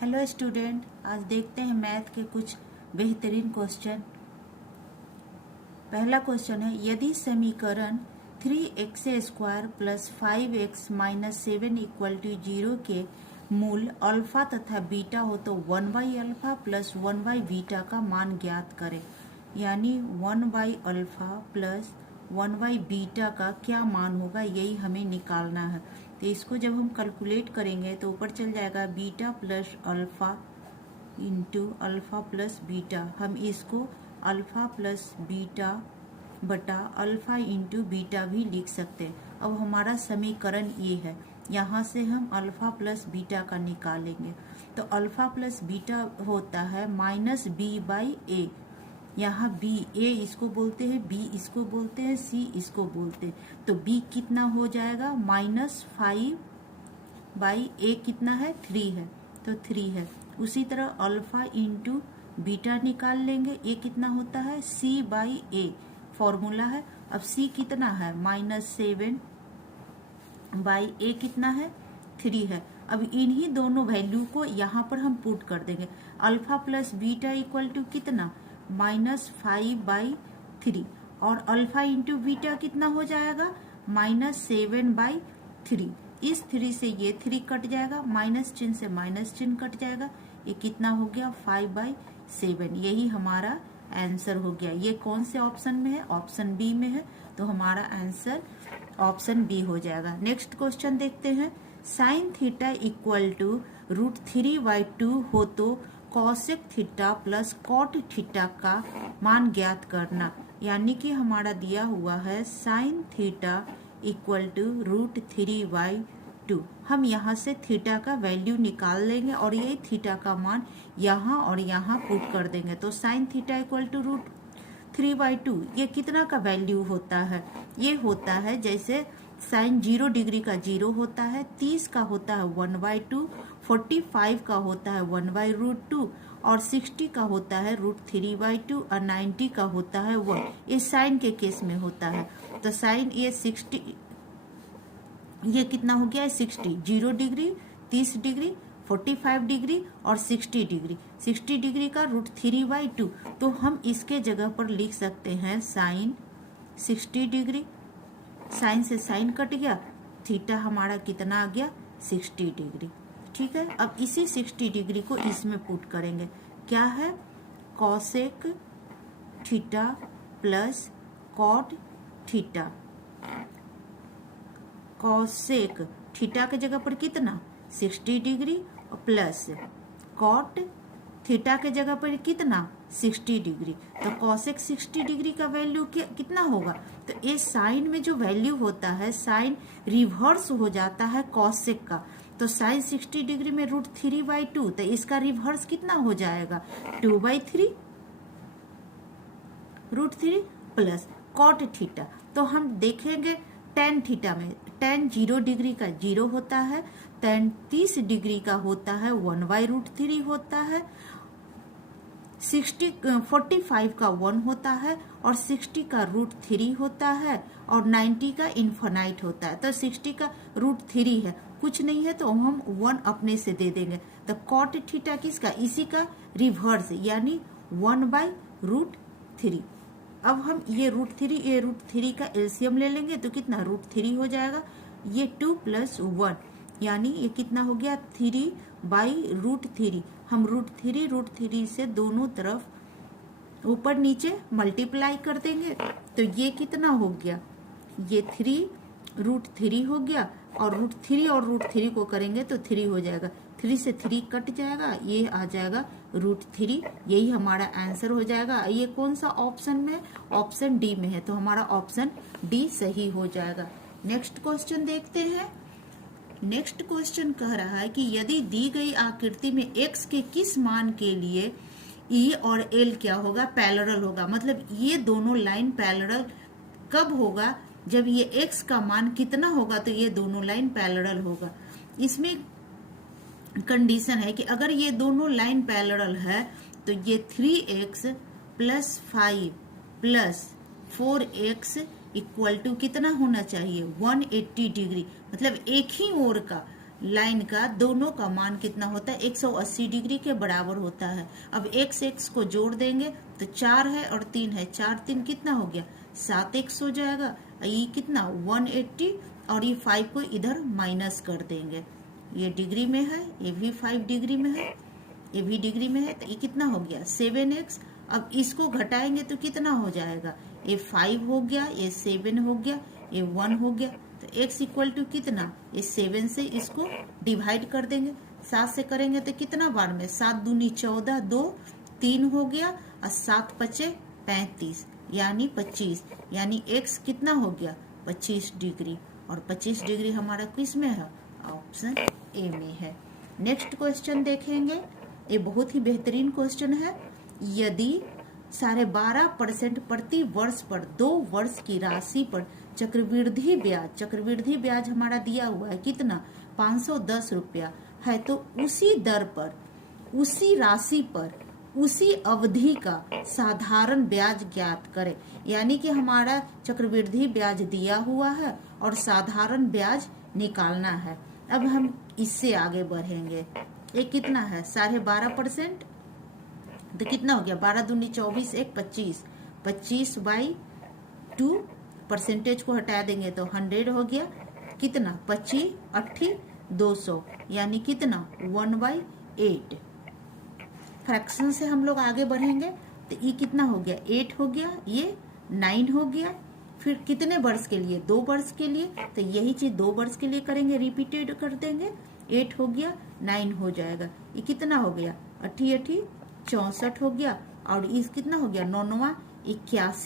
Hello student, आज देखते हैं मैथ के कुछ बेहतरीन क्वेश्चन। पहला क्वेश्चन है, यदि समीकरण 3x² plus 5x minus 7 equal to 0 के मूल अल्फा तथा बीटा हो तो 1/अल्फा प्लस 1/बीटा का मान ज्ञात करें। यानी 1/अल्फा प्लस 1/बीटा का क्या मान होगा, यही हमें निकालना है। तो इसको जब हम कैलकुलेट करेंगे तो ऊपर चल जाएगा beta plus alpha into alpha plus beta. हम इसको अल्फा प्लस बीटा बटा अल्फा इंटू बीटा भी लिख सकते हैं। अब हमारा समीकरण ये है, यहाँ से हम अल्फा प्लस बीटा का निकालेंगे तो अल्फा प्लस बीटा होता है माइनस b/a। यहाँ b a इसको बोलते हैं, b इसको बोलते हैं, c इसको बोलते हैं। तो b कितना हो जाएगा, -5/a कितना है, 3 है, तो 3 है। उसी तरह अल्फा इंटू बीटा निकाल लेंगे, ये कितना होता है, c/a फॉर्मूला है। अब c कितना है, -7/a कितना है, 3 है। अब इन्हीं दोनों वैल्यू को यहाँ पर हम पुट कर देंगे। Alpha plus beta equal to कितना, -5/3 और अल्फा इंटू बीटा कितना हो जाएगा, -7/3। इस 3 से ये 3 कट जाएगा, माइनस चिन्ह से माइनस चिन्ह कट जाएगा, ये कितना हो गया, 5/7। यही हमारा आंसर हो गया। ये कौन से ऑप्शन में है, ऑप्शन बी में है, तो हमारा आंसर ऑप्शन बी हो जाएगा। नेक्स्ट क्वेश्चन देखते हैं, साइन थीटा इक्वल टू √3/2 हो तो cosec theta plus cot theta का मान ज्ञात करना। यानी कि हमारा दिया हुआ है साइन थीटा इक्वल टू √3/2। हम यहाँ से थीटा का वैल्यू निकाल लेंगे और ये थीटा का मान यहाँ और यहाँ पुट कर देंगे। तो साइन थीटा इक्वल टू √3/2 ये कितना का वैल्यू होता है, ये होता है जैसे साइन 0 डिग्री का 0 होता है, 30 का होता है 1/2, 45 का होता है 1/√2 और 60 का होता है √3/2 और 90 का होता है 1। ये साइन के केस में होता है। तो साइन ये 60, ये कितना हो गया, 60, 0 डिग्री, 30 डिग्री, 45 डिग्री और 60 डिग्री। 60 डिग्री का √3/2, तो हम इसके जगह पर लिख सकते हैं साइन 60 डिग्री। साइन से साइन कट गया, थीटा हमारा कितना आ गया, 60 डिग्री। ठीक है, अब इसी 60 डिग्री को इसमें पुट करेंगे। क्या है, cosec theta plus cot theta. Cosec theta के जगह पर कितना, 60 डिग्री प्लस कॉट थीटा के जगह पर कितना, 60 डिग्री। तो कॉसेक 60 डिग्री का वैल्यू कितना होगा, तो ये साइन में जो वैल्यू होता है, साइन रिवर्स हो जाता है कॉसेक का। तो साइन 60 डिग्री में √3/2, तो इसका रिवर्स कितना हो जाएगा, 2/3 √3 प्लस कॉट थीटा। तो हम देखेंगे टेन थीटा में, टेन 0 डिग्री का 0 होता है, टेन 30 डिग्री का होता है 1/√3 होता है, 45 का 1 होता है और 60 का √3 होता है और 90 का इन्फिनाइट होता है। तो 60 का √3 है, कुछ नहीं है तो हम 1 अपने से दे देंगे। तो कॉट थीटा किसका, इसी का रिवर्स यानी 1/√3। अब हम ये √3 का एलसीएम ले लेंगे तो कितना, √3 हो जाएगा, ये 2 + 1 यानी ये कितना हो गया, 3/√3। हम √3 से दोनों तरफ ऊपर नीचे मल्टीप्लाई कर देंगे तो ये कितना हो गया, ये 3√3 हो गया और √3 और √3 को करेंगे तो 3 हो जाएगा, 3 से 3 कट जाएगा, ये आ जाएगा √3। यही हमारा आंसर हो जाएगा। ये कौन सा ऑप्शन में, ऑप्शन डी में है, तो हमारा ऑप्शन डी सही हो जाएगा। नेक्स्ट क्वेश्चन देखते हैं। नेक्स्ट क्वेश्चन कह रहा है कि यदि दी गई आकृति में x के किस मान के लिए E और L क्या होगा, पैरेलल होगा। मतलब ये दोनों लाइन पैरेलल कब होगा, जब ये x का मान कितना होगा तो ये दोनों लाइन पैरेलल होगा। इसमें कंडीशन है कि अगर ये दोनों लाइन पैरेलल है तो ये 3x + 5 + 4x इक्वल टू कितना होना चाहिए, 180 डिग्री। मतलब एक ही ओर का लाइन का दोनों का मान कितना होता है, 180 डिग्री के बराबर होता है। अब x को जोड़ देंगे तो 4 है और 3 है, 4 3 कितना हो गया, 7x हो जाएगा। ये कितना 180, और ये 5 को इधर माइनस कर देंगे। ये डिग्री में है, ये भी 5 डिग्री में है, ये भी डिग्री में है, तो ये कितना हो गया 7x। अब इसको घटाएंगे तो कितना हो जाएगा, ये 5 हो गया, ये 7 हो गया, ये 1 हो गया। तो x इक्वल टू कितना, ये 7 से इसको डिवाइड कर देंगे, 7 से करेंगे तो कितना बार में, 7 दूनी 14, 2 3 हो गया, और 7 पचे 35 यानी 25, यानी x कितना हो गया 25 डिग्री। और 25 डिग्री हमारा किस में है, ऑप्शन ए में है। नेक्स्ट क्वेश्चन देखेंगे, ये बहुत ही बेहतरीन क्वेश्चन है। यदि 12.5% प्रति वर्ष पर 2 वर्ष की राशि पर चक्रवृद्धि ब्याज हमारा दिया हुआ है कितना, 510 रुपया है, तो उसी दर पर, उसी राशि पर, उसी अवधि का साधारण ब्याज ज्ञात करें। यानी कि हमारा चक्रवृद्धि ब्याज दिया हुआ है और साधारण ब्याज निकालना है। अब हम इससे आगे बढ़ेंगे। ये कितना है 12.5%, तो कितना हो गया, 12 दूनी 24, 1 25, 25/2, परसेंटेज को हटा देंगे तो 100 हो गया, कितना 25 80 200, यानी कितना 1/8। फ्रैक्शन से हम लोग आगे बढ़ेंगे तो ये कितना हो गया 8 हो गया, ये 9 हो गया। फिर कितने वर्ष के लिए, 2 वर्ष के लिए, तो यही चीज 2 वर्ष के लिए करेंगे, रिपीटेड कर देंगे, 8 हो गया 9 हो जाएगा। ये कितना हो गया 80 64 हो गया, और इस कितना हो गया 9 81